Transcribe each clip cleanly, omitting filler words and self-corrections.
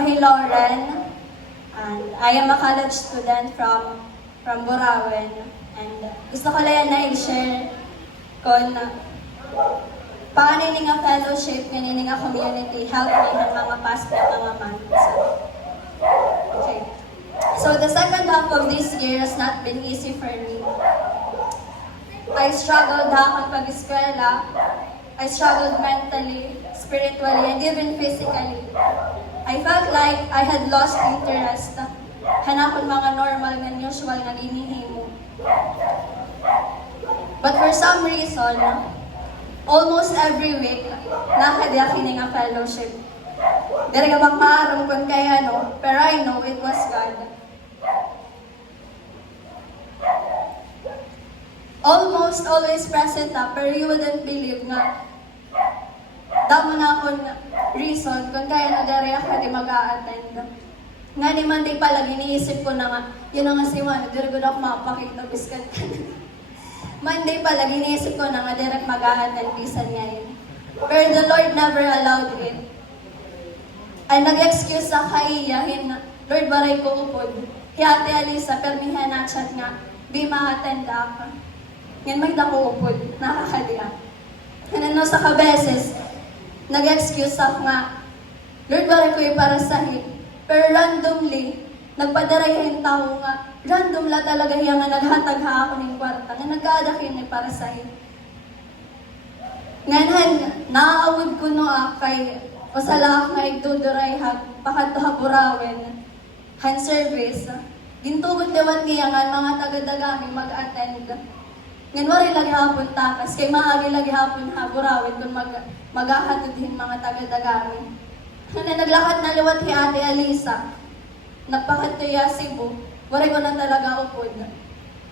Ako si Lauren, and I am a college student from Burawen. And gusto ko lang na i-share ko na paano nga fellowship, nga community, help me ng mga past na mga months. Okay. So the second half of this year has not been easy for me. I struggled akong pag-eskwela. I struggled mentally, spiritually, and even physically. I felt like I had lost interest. Hanapon mga normal and usual nga ginihimo. But for some reason, almost every week, nakadya kini nga fellowship. Dere ka bang maaram kung kaya no, pero I know it was God. Almost always present pero you wouldn't believe nga damo na akong reason kung kaya na dere ako di mag-a-attend. Nga ni Monday pala, iniisip ko na nga, yun na nga si Juan, dere ko na ako makapakita biskan ka. Monday pala, iniisip ko na nga, direct mag-a-attend bisan ngayon. Pero the Lord never allowed it. Ay nag-excuse sa kaiyahin na, Lord, baray ko upod. Kaya Ate Alisa, permihan na chat nga, di ma-attend ako. Yan magda ko upod, nakakadiya. Ano sa kabeses, nag-excuse ako nga, Lord, baray ko yung para sahig. Pero randomly, nagpadarayin tao nga, random la talaga yung nga naghatag ha ako ng kwarta, nga nag-aadak yun para sahig. Ngayon, naaawod ko no kay, o sa lahat nga ituduray pakat ha Burawen, han service. Gintugot diwan niya nga mga taga-dagami mag-attend. Ngayon, wari lagi hapon takas, kay maagi lagi hapon ha Burawen kung mag-ahatid din mga taga-dagami. Ngayon, naglakad na liwat si Ate Alisa, nagpakatuya Cebu, wari ko na talaga upod.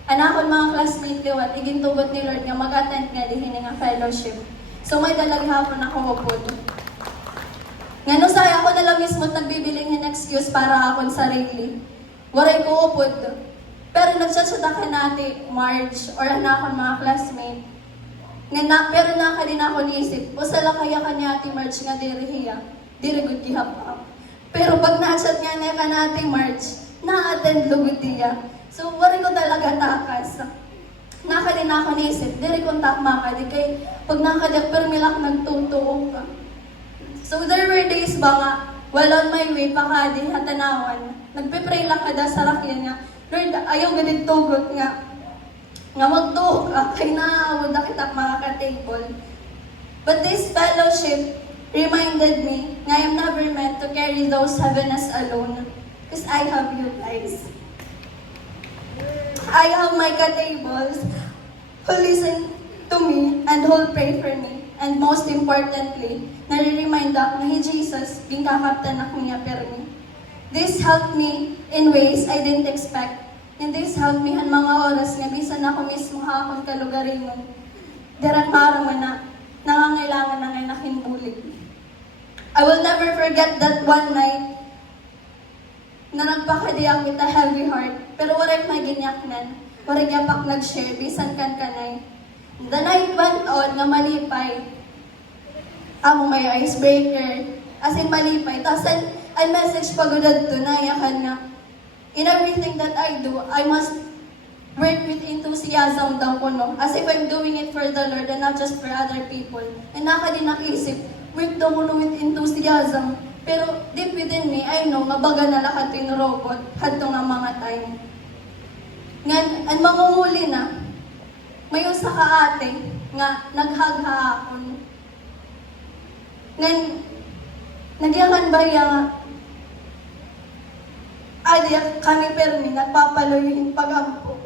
Anakon mga classmate liwat, igintugot ni Lord nga mag-attend nga dihin nga fellowship. So may dalaghapon ako upod. Ngano saya ako na lang mismo nagbibiling ng excuse para akon sarili. Waray ko upod. Pero nagsasada ka nati, Marge, or anakon mga classmate. Pero nakadin ako niisip, o sala kaya ka ni Ate Marge nga dirihiya, dirigod gihap. Pero pag nasat nga na ka nating Marge, na-attend lugod diya. So, waray ko talaga takas. Nakadin ako niisip, diri kong takma ka, di kay pag nakadak, pero milak nagtutuong ka. So, there were days ba nga, while on my way, pakadi, hatanawan, nagpipray lang ka da sa lakyan nga, Lord, ayaw ganit tugot nga magtuog ka, kay naawad na kita mga ka-table. But this fellowship reminded me nga I am never meant to carry those heaviness alone, because I have you guys. I have my ka-tables who listen to me and who pray for me. And most importantly, nare-remind ako na Jesus, ginakaptan ako niya permi. This helped me in ways I didn't expect. And this helped me han mga oras nga bisan ako mismo hakon kalugaringon. Direk maraman na nangangailangan na ngayon nakinbulig. I will never forget that one night na nagpakadiyak kita heavy heart. Pero waray may ginyaknan. Waray yapak nag-share bisan kan kanay. The night went on nga malipay. Amo may icebreaker. As in malipay. Tapos ang message pagudad to na yakan nga. In everything that I do, I must work with enthusiasm daw ko, no? As if I'm doing it for the Lord and not just for other people. And nakadin nakisip, work daw ko with enthusiasm. Pero deep within me, I know, mabaga na lahat yung robot, hadto nga mga time. Ngan, ang mangunguli na, may usa ka ate, nga naghaghaakon. Ngan, nagyakan ba yung adi kami permi, nagpapaloy pagampo.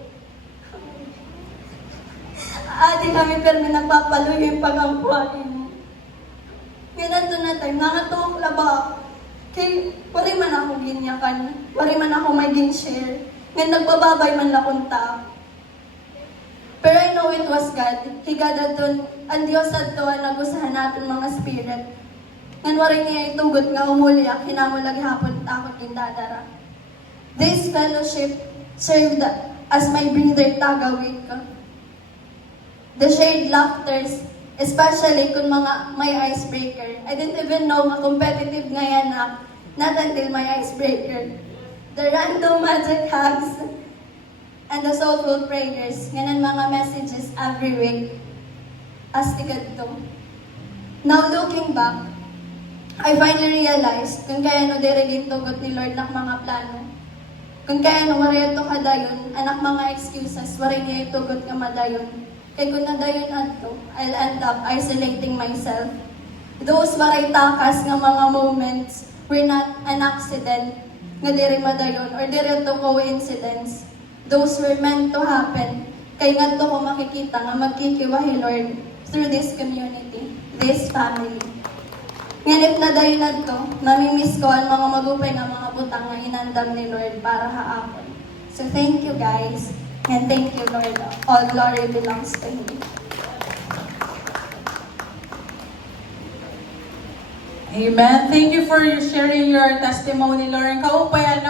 Adi kami permi, nagpapaloy pagampo. Ngayon nandun na tayo, nakatuok na ba ako? Kay, wari man ako ginyakan, wari man ako may gin-share. Ngayon nagbababay man lakong tao. Pero I know it was God. Higada dun, ang Diyos at to, nagusahan natin mga spirit. Ngayon wari niya itugot nga umuliak, hinamulag hapon takot gindadara. This fellowship served as my breather tagawik. The shared laughters, especially kung mga may icebreaker. I didn't even know nga competitive nga yan na not until my icebreaker. The random magic hugs and the soulful prayers, nganan mga messages every week as tikadto. Now looking back, I finally realized kung kaya no dirigin tugot ni Lord nak mga plano. Kung kaya no wari ito kadayon, anak mga excuses, wari niya itugot nga madayon. Kay kung nadayon adto, I'll end up isolating myself. Those waray takas nga mga moments were not an accident, nga diri madayon or diri to coincidence. Those were meant to happen. Kay nga to ko makikita nga magkikiwahi Lord through this community, this family. Nganit na dayon na to, namimiss ko ang mga magupay nga mga butang nga inandam ni Lord para haapon. So thank you guys, and thank you Lord. All glory belongs to Him. Amen. Thank you for sharing your testimony, Lauren. Kaupay, ano?